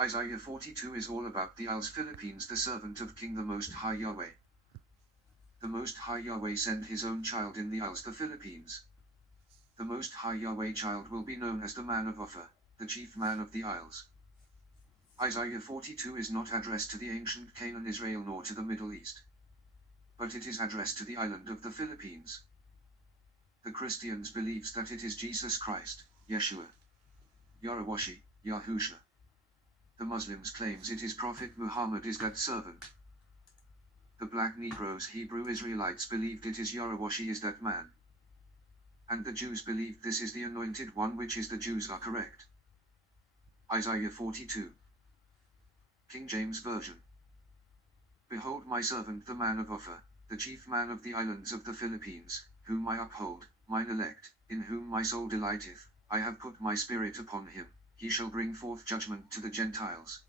Isaiah 42 is all about the Isles Philippines, the servant of King the Most High Yahweh. The Most High Yahweh sent his own child in the Isles, the Philippines. The Most High Yahweh child will be known as the man of OPHIR, the chief man of the Isles. Isaiah 42 is not addressed to the ancient Canaan Israel nor to the Middle East, but it is addressed to the island of the Philippines. The Christians believes that it is Jesus Christ, Yeshua, Yahawashi, Yahusha. The Muslims claims it is Prophet Muhammad is that servant. The black Negroes Hebrew Israelites believed it is Yahawashi is that man. And the Jews believed this is the anointed one, which is the Jews are correct. Isaiah 42. King James Version. Behold my servant the man of OPHIR, the chief man of the islands of the Philippines, whom I uphold, mine elect, in whom my soul delighteth, I have put my spirit upon him, he shall bring forth judgment to the Gentiles.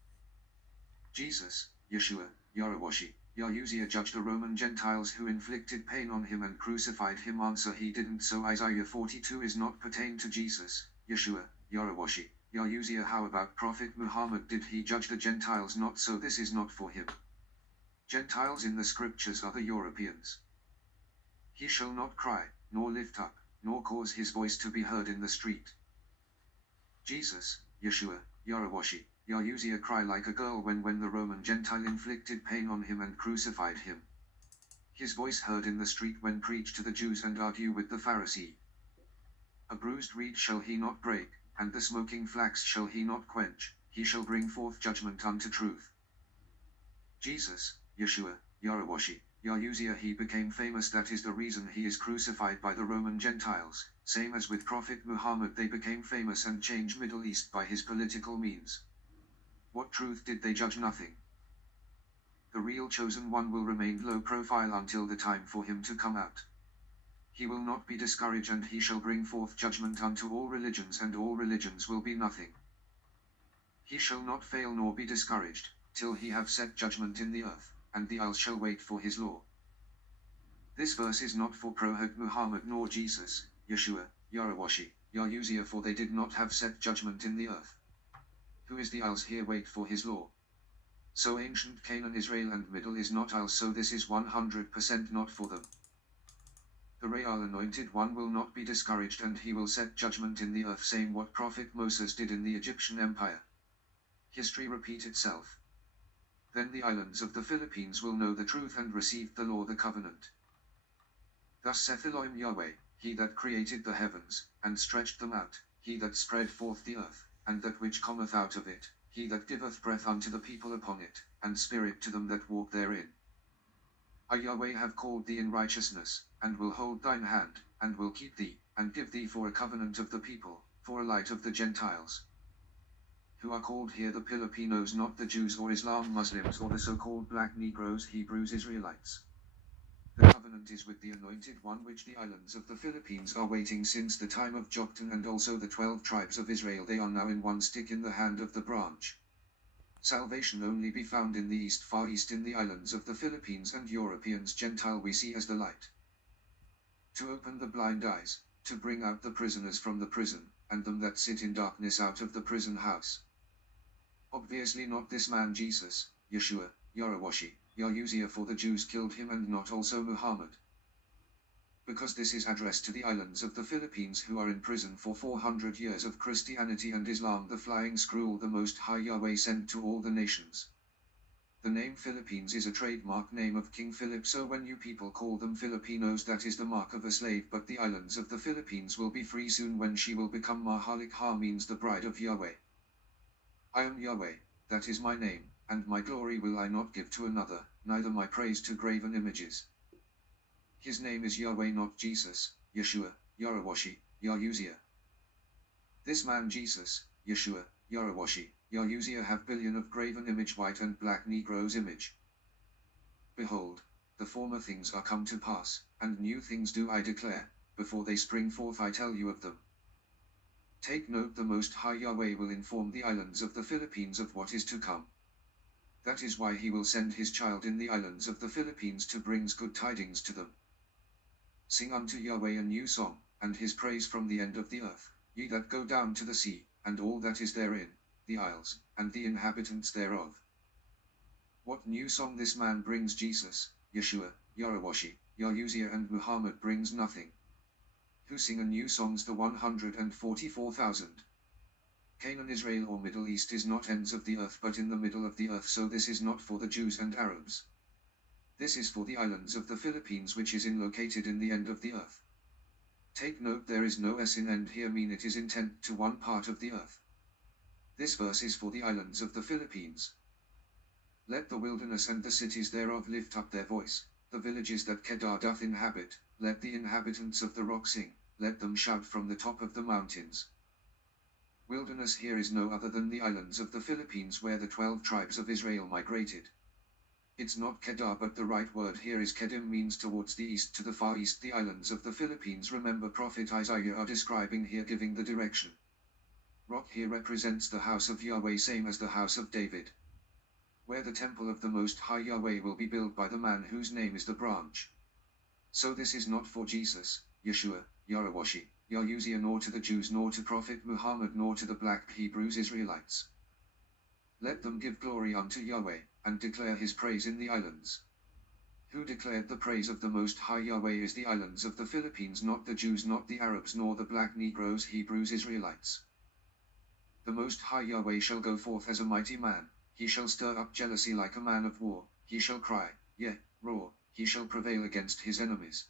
Jesus, Yeshua, Yahawashi, Yahushua judged the Roman Gentiles who inflicted pain on him and crucified him. Answer: he didn't. So Isaiah 42 is not pertain to Jesus, Yeshua, Yahawashi, Yahushua. How about Prophet Muhammad? Did he judge the Gentiles? Not so. This is not for him. Gentiles in the scriptures are the Europeans. He shall not cry, nor lift up, nor cause his voice to be heard in the street. Jesus, Yeshua, Yahawashi, Yahushua cry like a girl when the Roman Gentile inflicted pain on him and crucified him. His voice heard in the street when preached to the Jews and argue with the Pharisee. A bruised reed shall he not break, and the smoking flax shall he not quench, he shall bring forth judgment unto truth. Jesus, Yeshua, Yahawashi, Yahushua, he became famous. That is the reason he is crucified by the Roman Gentiles. Same as with Prophet Muhammad, they became famous and changed Middle East by his political means. What truth did they judge? Nothing. The real chosen one will remain low profile until the time for him to come out. He will not be discouraged, and he shall bring forth judgment unto all religions, and all religions will be nothing. He shall not fail nor be discouraged, till he have set judgment in the earth, and the isles shall wait for his law. This verse is not for Prophet Muhammad nor Jesus, Yeshua, Yahawashi, Yahushua, for they did not have set judgment in the earth. Who is the isles here? Wait for his law. So ancient Canaan, Israel and Middle is not isles, so this is 100% not for them. The Real Anointed One will not be discouraged, and he will set judgment in the earth, same what Prophet Moses did in the Egyptian Empire. History repeat itself. Then the islands of the Philippines will know the truth and receive the law, the covenant. Thus saith Elohim Yahweh, he that created the heavens, and stretched them out, he that spread forth the earth, and that which cometh out of it, he that giveth breath unto the people upon it, and spirit to them that walk therein. I Yahweh have called thee in righteousness, and will hold thine hand, and will keep thee, and give thee for a covenant of the people, for a light of the Gentiles. Who are called here the Filipinos, not the Jews or Islam Muslims or the so-called black Negroes Hebrews Israelites. The covenant is with the Anointed One, which the islands of the Philippines are waiting since the time of Joktan, and also the 12 tribes of Israel. They are now in one stick in the hand of the branch. Salvation only be found in the east, far east, in the islands of the Philippines, and Europeans Gentile we see as the light. To open the blind eyes, to bring out the prisoners from the prison, and them that sit in darkness out of the prison house. Obviously not this man Jesus, Yeshua, Yahawashi, Yahushua, for the Jews killed him, and not also Muhammad. Because this is addressed to the islands of the Philippines, who are in prison for 400 years of Christianity and Islam, the flying scroll the Most High Yahweh sent to all the nations. The name Philippines is a trademark name of King Philip, so when you people call them Filipinos, that is the mark of a slave. But the islands of the Philippines will be free soon, when she will become Mahalik Ha, means the bride of Yahweh. I am Yahweh, that is my name, and my glory will I not give to another, neither my praise to graven images. His name is Yahweh, not Jesus, Yeshua, Yahawashi, Yahushua. This man Jesus, Yeshua, Yahawashi, Yahushua have billion of graven image, white and black Negroes image. Behold, the former things are come to pass, and new things do I declare, before they spring forth I tell you of them. Take note, the Most High Yahweh will inform the islands of the Philippines of what is to come. That is why he will send his child in the islands of the Philippines to bring good tidings to them. Sing unto Yahweh a new song, and his praise from the end of the earth, ye that go down to the sea, and all that is therein, the isles, and the inhabitants thereof. What new song this man brings Jesus, Yeshua, Yahawashi, Yahushua and Muhammad brings nothing. Who sing a new songs the 144,000. Canaan, Israel or Middle East is not ends of the earth but in the middle of the earth, so this is not for the Jews and Arabs. This is for the islands of the Philippines, which is located in the end of the earth. Take note, there is no s in end here, mean it is intent to one part of the earth. This verse is for the islands of the Philippines. Let the wilderness and the cities thereof lift up their voice, the villages that Kedar doth inhabit, let the inhabitants of the rock sing, let them shout from the top of the mountains. Wilderness here is no other than the islands of the Philippines, where the 12 tribes of Israel migrated. It's not Kedar, but the right word here is Kedim, means towards the east, to the far east, the islands of the Philippines. Remember, Prophet Isaiah are describing here, giving the direction. Rock here represents the house of Yahweh, same as the house of David, where the temple of the Most High Yahweh will be built by the man whose name is the branch. So this is not for Jesus, Yeshua, Yahawashi, Yahushua, nor to the Jews, nor to Prophet Muhammad, nor to the black Hebrews Israelites. Let them give glory unto Yahweh, and declare his praise in the islands. Who declared the praise of the Most High Yahweh is the islands of the Philippines, not the Jews, not the Arabs, nor the black negroes, Hebrews Israelites. The Most High Yahweh shall go forth as a mighty man, he shall stir up jealousy like a man of war, he shall cry, yea, roar, he shall prevail against his enemies.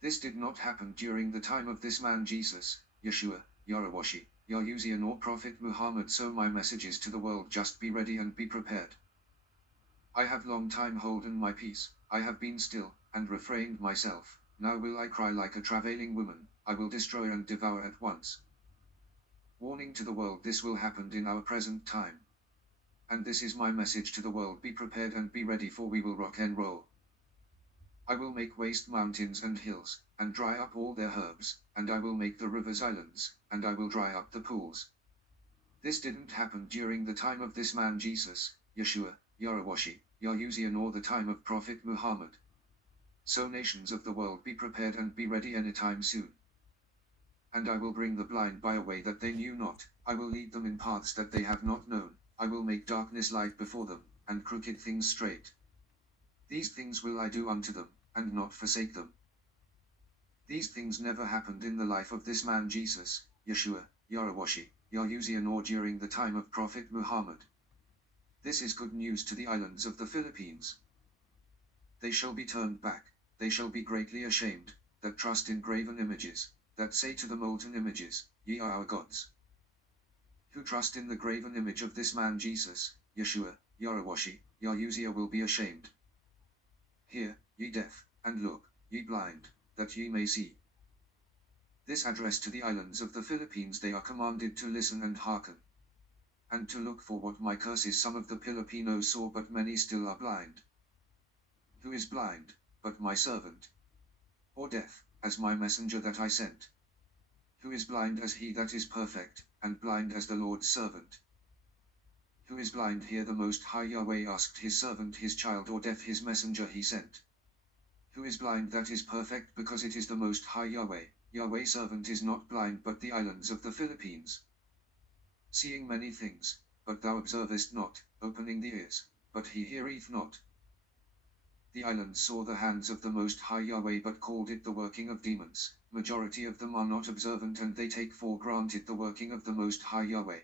This did not happen during the time of this man Jesus, Yeshua, Yahawashi, Yahushua, nor Prophet Muhammad, so my message is to the world: just be ready and be prepared. I have long time holden my peace, I have been still, and refrained myself, now will I cry like a travailing woman, I will destroy and devour at once. Warning to the world, this will happen in our present time. And this is my message to the world: be prepared and be ready, for we will rock and roll. I will make waste mountains and hills, and dry up all their herbs, and I will make the rivers islands, and I will dry up the pools. This didn't happen during the time of this man Jesus, Yeshua, Yahawashi, Yahushua, nor the time of Prophet Muhammad. So nations of the world, be prepared and be ready anytime soon. And I will bring the blind by a way that they knew not, I will lead them in paths that they have not known, I will make darkness light before them, and crooked things straight. These things will I do unto them, and not forsake them. These things never happened in the life of this man Jesus, Yeshua, Yahawashi, Yahushua, nor during the time of Prophet Muhammad. This is good news to the islands of the Philippines. They shall be turned back, they shall be greatly ashamed, that trust in graven images, that say to the molten images, ye are our gods. Who trust in the graven image of this man Jesus, Yeshua, Yahawashi, Yahushua, will be ashamed. Hear, ye deaf, and look, ye blind, that ye may see. This address to the islands of the Philippines, they are commanded to listen and hearken, and to look for what my curse is. Some of the Filipinos saw, but many still are blind. Who is blind, but my servant? Or deaf, as my messenger that I sent? Who is blind as he that is perfect, and blind as the Lord's servant? Who is blind here? The Most High Yahweh asked his servant, his child, or deaf his messenger he sent. Who is blind that is perfect? Because it is the Most High Yahweh. Yahweh's servant is not blind, but the islands of the Philippines. Seeing many things, but thou observest not, opening the ears, but he heareth not. The islands saw the hands of the Most High Yahweh, but called it the working of demons. Majority of them are not observant, and they take for granted the working of the Most High Yahweh.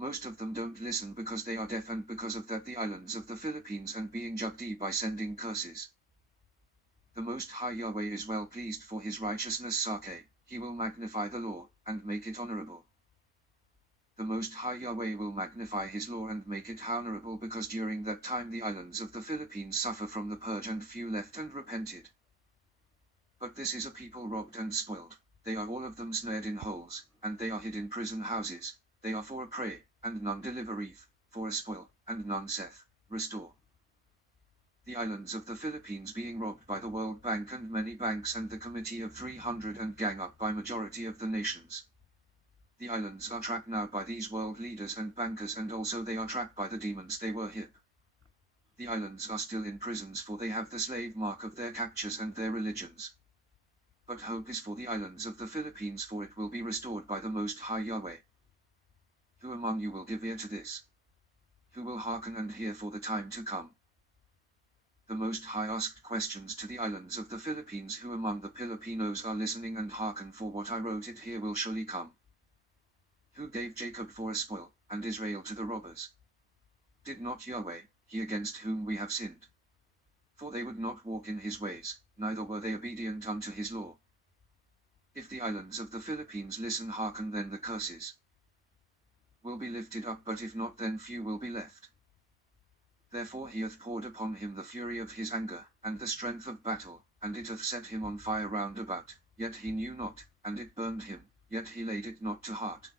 Most of them don't listen because they are deaf, and because of that the islands of the Philippines and being judged by sending curses. The Most High Yahweh is well pleased for his righteousness sake, he will magnify the law, and make it honorable. The Most High Yahweh will magnify his law and make it honorable, because during that time the islands of the Philippines suffer from the purge, and few left and repented. But this is a people robbed and spoiled, they are all of them snared in holes, and they are hid in prison houses, they are for a prey, and none delivereth, for a spoil, and none saith, restore. The islands of the Philippines being robbed by the World Bank and many banks and the Committee of 300 and gang up by majority of the nations. The islands are trapped now by these world leaders and bankers, and also they are trapped by the demons. They were hip. The islands are still in prisons, for they have the slave mark of their captures and their religions. But hope is for the islands of the Philippines, for it will be restored by the Most High Yahweh. Who among you will give ear to this? Who will hearken and hear for the time to come? The Most High asked questions to the islands of the Philippines. Who among the Filipinos are listening and hearken, for what I wrote it here will surely come? Who gave Jacob for a spoil, and Israel to the robbers? Did not Yahweh, he against whom we have sinned? For they would not walk in his ways, neither were they obedient unto his law. If the islands of the Philippines listen, hearken, then the curses will be lifted up, but if not, then few will be left. Therefore he hath poured upon him the fury of his anger, and the strength of battle, and it hath set him on fire round about, yet he knew not, and it burned him, yet he laid it not to heart.